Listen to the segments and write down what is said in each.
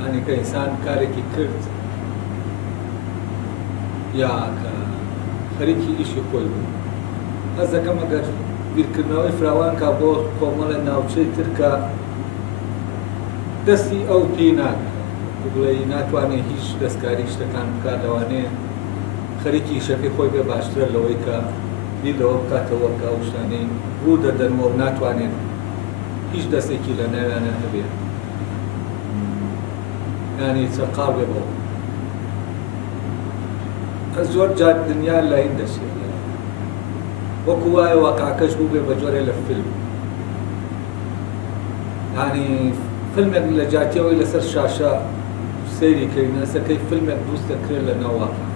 يعني كإنسان كارێکی کرد یا کە خەریکی ئیشی خۆی بوو هەز دەکەم ئەگەر بیرکردنەوەی فراوان کا بۆ کۆمەڵە ناوچەی ترکە دەستی ئەو پێ ناکات بڵێ ناتوانێت هیچ دەستکاری شتەکان بکات لەوانەیە خەریکی ئیشەکەی خۆی بێ باشترە لەوەی کە بیرەوە بکاتەوە کە ئەو شتانەی ڕوو دەدەنەوە و ناتوانێت هیچ دەستێکی لە ناویانە هەبێت یعنی چەقاڵ بێ بەوە زۆر جار دنیا لایین دەچێت وەکو وایە واقعەکەش بوو بێ بە جۆرێ لە فیلم یعنی فیلمێک لە جاتیەوەی لەسەر شاشە سەیری کردن ئەسەکەی فیلمێک دروست دەکرێت لە ناو واقع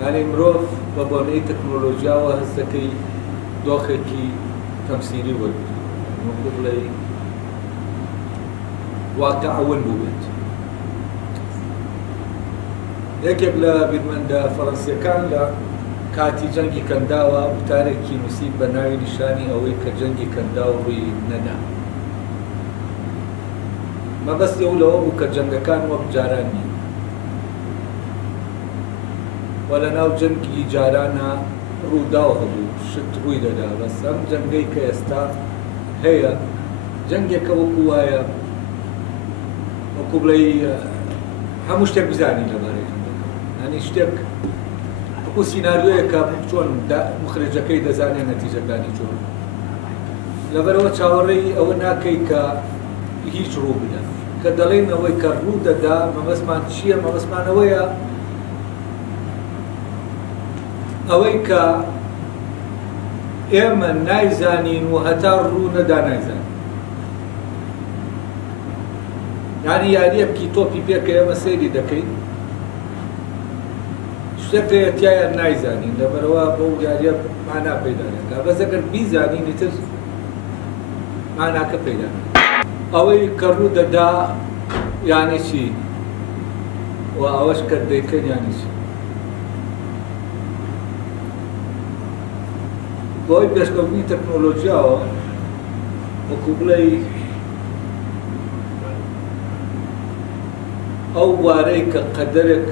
یعنی مرۆڤ بە بۆنەی تەکنۆلۆژیاوە هەست دەکەی دۆخێکی تەمسیلی وەرگرت وەکو بڵێ واقعەون بوو بێت یەکێک لە بیرمەندە فەڕەنسیەکان لە کاتی جەنگی کەنداوە وتارێکی نووسید بە ناوی نیشانی ئەوەی کە جەنگی کەنداو ڕووی نەدا مەبەستی ئەو لەوە بوو کە جەنگەکان وەک جاران نین و لە ناو جەنگی جارانە ڕووداو هەبوو شت ڕووی دەدا بەس ئەم جەنگەی کە ئێستا هەیە جەنگێکە وەکو وایە وەکو بڵێ هەموو شتێک بزانی لەبارەی ینی شتێک وەکو سیناریۆیەکە چۆن مخرجەکەی دەزانێت نەتیجەکانی چۆن لەبەرەوە چاوەڕێی ئەوە ناکەی کە هیچ ڕوو بدە کە دەڵێن ئەوەی کە ڕوو دەدا مەبەستمان چییە مەبەستمان ئەوەیە ئەوەی کە ئێمە نایزانین و هەتا ڕوو نەدا نایزانین یعنی یاریەکی تۆپی پێکە ئێمە سەیری دەکەین شتێک تایان نایزانین لەبەرەوە بۆ یاریە مانا پەیدا دەکات بەس ئەگەر بیزانین ئیتر ماناکە پەیدا ئەوەی کە ڕوو دەدا یانی چی و ئەوەش کە دەیکەن یانی چی بۆی پێشکەوتنی تەکنۆلۆژیاوە وەکو بڵێ ئەو وارەی کە قەدەرێک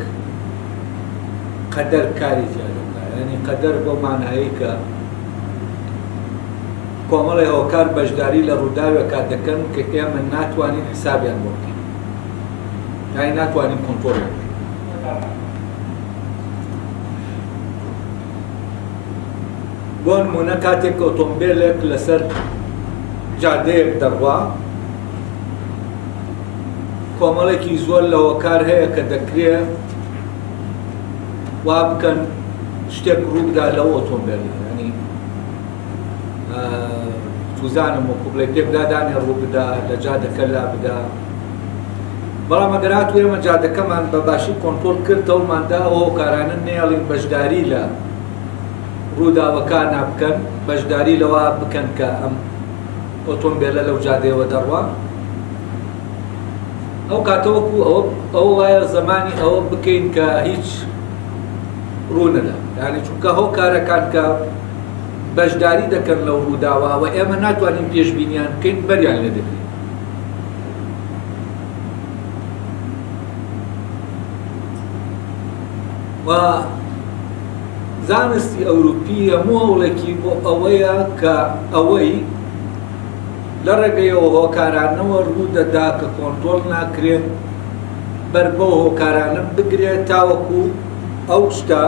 قەدەر کاری جارەکە ینی قەدەر بۆ مانایی کە کۆمەڵی هۆکار بەشداری لە ڕووداوێکا دەکەن کە ئێمە ناتوانین حسابیان بۆ بکەین یانی ناتوانین کۆنتڕۆڵ بکەین بۆ نمونە کاتێک ئۆتۆمبیلێک لەسەر جادەیەک دەڕوا کۆمەڵێکی زۆر لە هۆکار هەیە کە دەکرێت وا بکەن شتێک ڕوو بدا لەو ئۆتۆمبیل ینی توزانم وەکو بڵێ پێکدادانێ ڕوو بدا لە جادەکە لا بدا بەڵام ئەگەر هاتوو ئێمە جادەکەمان بە باشی کۆنتڕۆڵ کردەوەماندا ئەو هۆکارانە نێڵین بەشداری لە ڕووداوەکان بکەن بەشداری لەوە بکەن کە ئەم ئۆتۆمبیلە لەو جادەیەوە دەڕوا ئەو کاتەوەکو ئەوە وایە زمانی ئەوە بکەین کە هیچ ڕوو نەدا یعنی چونکە هۆکارەکان کە بەشداری دەکەن لەو ڕووداوە و ئێمە ناتوانین پێشبینیان بکەین بەریان لێ دەکەین و زانستی ئەوروپی هەموو هەوڵێکی بۆ ئەوەیە کە ئەوەی لە ڕێگەیەوە هۆکارانەوە ڕوو دەدا کە کۆنتڕۆڵ ناکرێن بەر بۆ هۆکارانە بگرێت تاوەکو ئەو شتە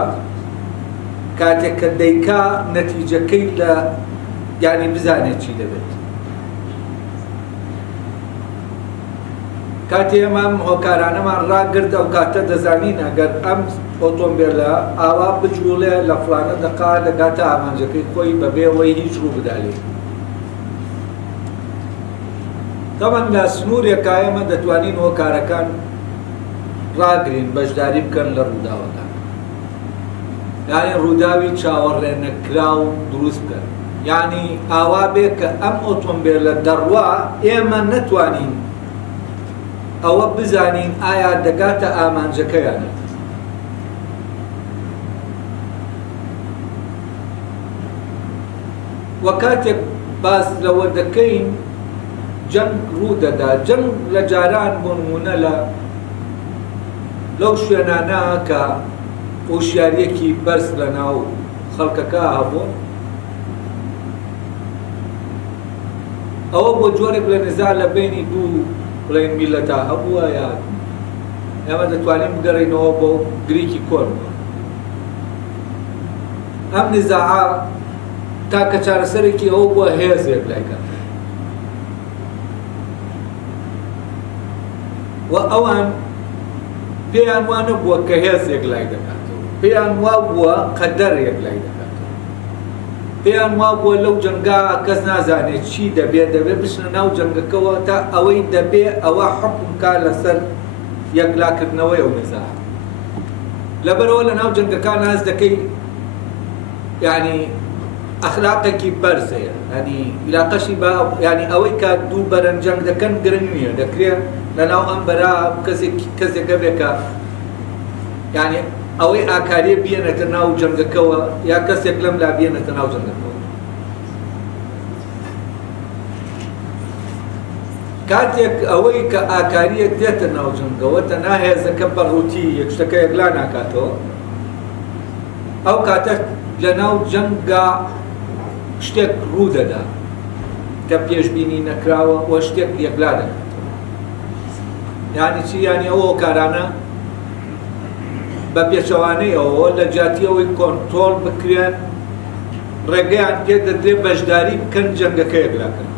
کاتێک کە دەیکا نەتیجەکەی لە یانی بزانێت چی دەبێت کاتی ئەمام هۆکارانەمان ڕاگرت ئەو کاتە دەزانین ئەگەر ئەم ئۆتۆمبیلە ئاوا بجوڵێ لە فلانە دەقا دەگاتە ئامانجەکەی خۆی بەبێەوەی هیچ ڕوو بدالێ تەمەن لە سنوورێکە ئێمە دەتوانین هۆکارەکان ڕاگرین بەشداری بکەن لە ڕووداوەکان یانی ڕووداوی چاوەڕێنەکرا و دروست بکەن یعنی ئاوا بێ کە ئەم ئۆتۆمبیلە دەڕوا ئێمە نەتوانین ئەوە بزانین ئایا دەگاتە ئامانجەکەیانە وە کاتێک باس لەوە دەکەین جەنگ ڕوو دەدا. جەنگ لە جاران بۆ نمونە لەو شوێنانە کە هۆشیاریەکی بەرز لە ناو خەڵکەکە هەبوون، ئەوە بۆ جۆرێک لە نزاع لە بینی دوو بڵێن میلەتا هەبووە، یا ئێمە دەتوانین بگەڕێنەوە بۆ گریکی کۆن. ئەم نزاعە تاکە چارەسەرێکی ئەوە بووە هێزێک لایکات و ئەوان پێیان وانە بووە کە هێزێک لای دەکاتەوە، پێیان وا بووە قەدەرێک لای دەکاتەوە، پێیان وا بووە لەو جەنگا کەس نازانێت چی دەبێت بچنە ناو جەنگەکەەوە تا ئەوەی دەبێت ئەوە حکم کا لەسەر یەکلاکردنەوەی ئەو نزاع. لەبەرەوە لە ناو جەنگەکان ناز دەکەی یعنی ئەخلاقێکی بەرزەیە، ینی علاقەشی بە ینی ئەوەی کە دوو بەرەنجەنگ دەکەن گرنگ نییە، دەکرێت لەناو ئەم بەرا کەسێکە بێکە ینی ئەوەی ئاکاریە بێنێتە ناو جەنگەکەەوە یا کەسێک لەم لا بێنێتە ناو جەنگەکەەوە. کاتێک ئەوەی کە ئاکاریەک دێتە ناو جەنگەوە تەنها هێزەکە بەڕووتی یەک شتەکە یەکلا ناکاتەوە، ئەو کاتە لە ناو جەنگا شتێک ڕوو دەدا کە پێشبینی نەکراوە و شتێک یەکلا دەکاتەوە. یعنی چی؟ یعنی ئەوە کارانە بە پێچەوانەی ئەوە لە جاتیەوەی کۆنترۆڵ بکرێن، ڕێگەیان پێ دەدرێت بەشداری بکەن جەنگەکە یەکلاکەن.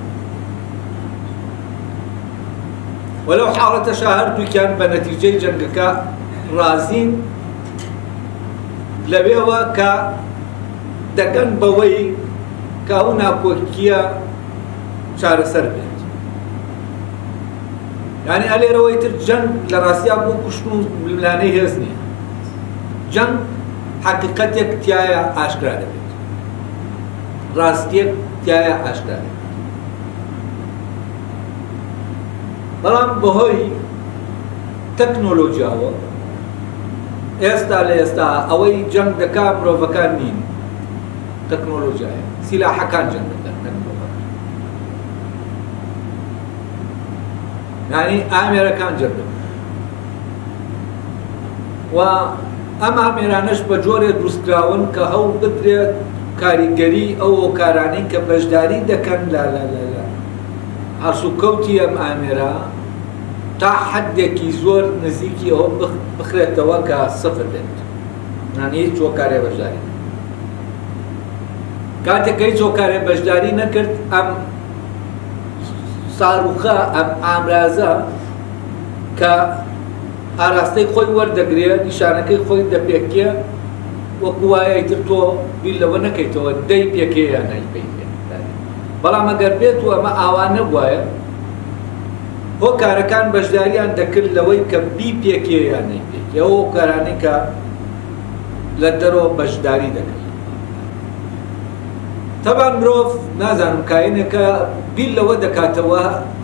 وەلەو حاڵەتەشە هەردووکیان بە نەتیجەی جەنگەکە ڕازین لەبێەوە کە دەگەن بەوەی کە ئەو ناکۆکیە چارەسەر بێت. یعنی ئەلێرەوەی تر جەنگ لە ڕاستیا بۆ کوشتن و ملانەی هێز نییە، جەنگ حەقیقەتێک تایە ئاشکرا دەبێت، ڕاستیەک تایە ئاشکرا دەبێت. بەڵام بەهۆی تەکنۆلۆژیاوە ئێستا لە ئێستا ئەوەی جەنگ دەکا مرۆڤەکان نین، تەکنۆلۆژیایە، سیلاحەکان جەنگ دەکەن، یعنی ئامێرەکان جەنگ دەکەن و ئەم ئامێرانەش بە جۆرێ دروستکراون کە هەوڵ بدرێت کاریگەری ئەو کارانەی کە بەشداری دەکەن لە هەرسوکەوتی ئەم ئامێرە تا حەدێکی زۆر نزیکی ئەوە بخرێتەوە کە سەفر بێت، یعنی هیچ هۆکارێ بەشداری. کاتێک هیچ هۆکارێ بەشداری نەکرد، ئەم ساروخە ئەم ئامرازە کە ئاراستەی خۆی وەردەگرێت، نیشانەکەی خۆی دەپێکێ، وەکو وایە ئیتر تۆ بیر لەوە نەکەیتەوە دەی پێکێ یان نایپێ. بەڵام ئەگەر بێت و ئەمە ئاوان نەبوایە، هۆکارەکان بەشداریان دەکرد لەوەی کە بی پێکێ یان نایپێکێ، ئەو هۆکارانەی کە لە دەرەوە بەشداری دەکەن. تەبان مرۆڤ نازانم کاینێکە بیر لەوە دەکاتەوە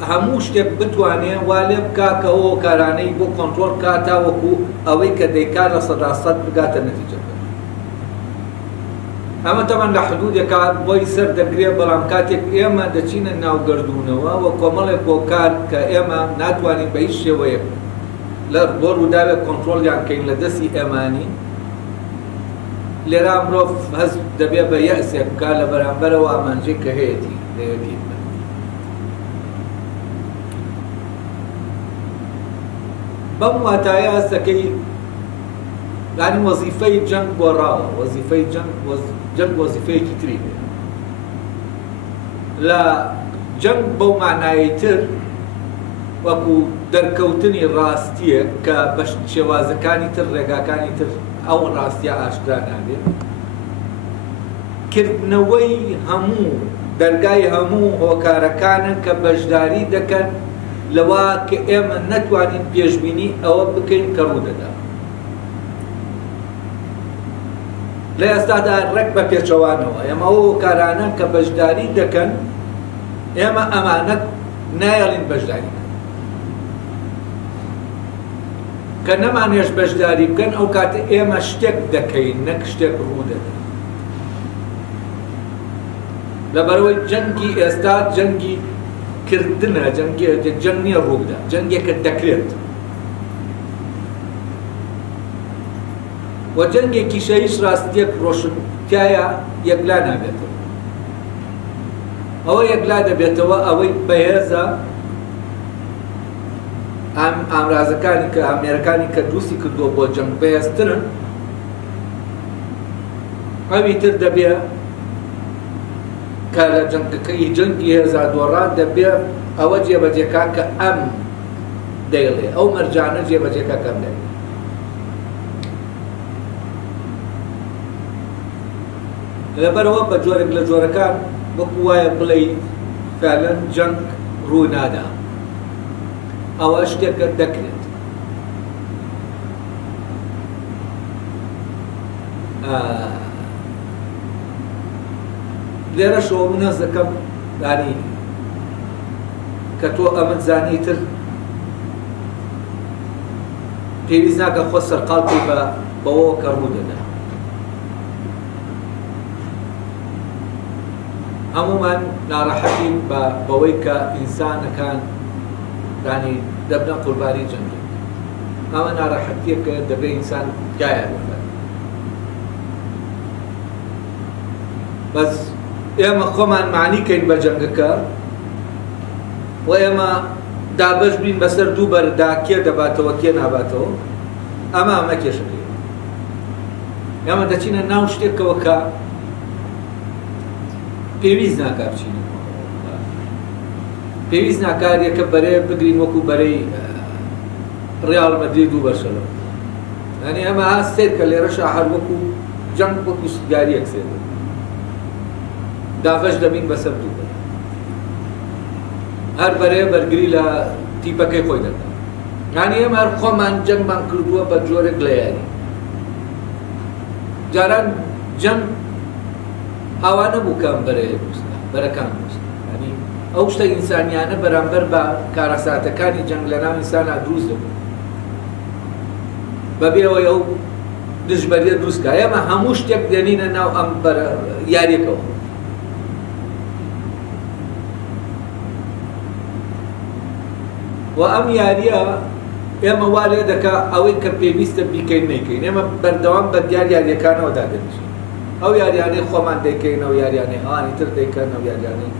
هەموو شتێک بتوانێت وا لێ بکا کە ئەو هۆکارانەی بۆ کۆنترۆڵ بکا تا وەکو ئەوەی کە دەیکا لە 100% بگاتە نەتیجەکە. ئەمە تەمان لە حدودێکە بۆی سەر دەگرێت، بەڵام کاتێک ئێمە دەچینە ناوگەردوونەوە و کۆمەڵێک هۆکار کە ئێمە ناتوانین بە هیچ شێوەیەک لە بۆ ڕووداوێت کۆنترۆڵیان کەین لە دەستی ئێمانی، لێرا مرۆڤ هەز دەبێت بە یەئسێک بکات لە بەرامبەرەوە ئامانجەی کە هەیەی دەیەتی. بەم واتایە هەست دەکەی یعنی وەزیفەی جەنگ بۆ ڕاوە، وەزیفەی جەنگ وەزیفەیەکی تری بێت. لە جەنگ بەو معنایەی تر وەکو دەرکەوتنی ڕاستیە کە بە شێوازەکانی تر ڕێگاکانی تر ئەو ڕاستیە ئاشکرا نابێت، کردنەوەی هەموو دەرگای هەموو هۆکارەکانن کە بەشداری دەکەن لەوە کە ئێمە نەتوانین پێشبینی ئەوە بکەین کە ڕوو دەدا. لە ئێستادا ڕێک بە پێچەوانەوە ئێمە ئەو هۆکارانە کە بەشداری دەکەن، ئێمە ئەمانە نایەڵین بەشداری بکەن، کە نەمانێش بەشداری بکەن ئەو کاتە ئێمە شتێک دەکەین نەک شتێک ڕوو دەدەن. لەبەرەوەی جەنگی ئێستا جەنگی کردنە جەنگ نییە ڕووبدا جەنگێکە دەکرێت و جەنگێکیشە هیچ ڕاستیەک ڕۆشنتیایە یەکلا نابێتەوە ئەوە یەکلا دەبێتەوە ئەوەی بەهێزە ئامرازەکانی کە ئامێرەکانی کە دروستی کردووە بۆ جەنگ بەهێزترن ئەوی تر دەبێ کە لە جەنگی هێزار دۆڕان دەبێ ئەوە جێبەجێکا کە ئەم دەیڵێ ئەو مەرجانە جێبەجێکا کەم دەیڵێ لەبەرەوە بە جۆرێک لە جۆرەکان وەکو وایە بڵێ فعلەن جەنگ ڕوو نادا ئەوە شتێکە دەکرێت لێرەشەوە من هەست دەکەم دانی کە تۆ ئەمت زانیتر پێویست ناکە خۆ سەرقاڵی بەوە کە ڕوو دەدا هەمومان ناڕەحەتین بەوەی کە ئینسانەکان دانی دەبنە قوربانی جەنگێک ئەمە ناڕەحەتیەکە دەبێت ئینسان تایە بکات بەس ئێمە خۆمان معنیکەین بە جەنگەکە و ئێمە دابەش بین بەسەر دوو بەردا کێ دەباتەوە کێ ناباتەوە ئەمە کێشەکەی ئێمە دەچینە ناو شتێکەوە کە پێویست ناکا بچینە پێویست ناکارێکە بەرەیە بگرین وەکو بەرەی ڕیاڵ مەدرید و بەرشەلۆ یعنی ئەمە هەست سێر کە لێرەشە هەر وەکو جەنگ وەکو سوودگاریەک سێر دابەش دەبین بەسەر دوو بەر هەر بەرەیە بەرگری لە تیپەکەی خۆی دەکات یعنی ئێمە هەر خۆمان جەنگمان کردووە بە جۆرێک لە یاری جاران جەنگ ئەوانە بوو کەم بەرەیە دروستە بەرەکان دروستە ینی ئەو شتە ئینسانیانە بەرامبەر بە کارەساتەکانی جەنگ لەناو ئینسانە دروست دەبوو بەبێەوەی ئەو دژبەریە دروستکە ئێمە هەموو شتێک دێنینە ناو ئەم یاریەکەوە و ئەم یاریە ئێمە وا لێ دەکا ئەوەی کە پێویستە بیکەین نەیکەین ئێمە بەردەوام بە دیار یاریەکانەوە دادەنیشین ئەو یاریانەی خۆمان دەیکەین ئەو یاریانەی ئانی تر دەیکەن ئەو یاریانەی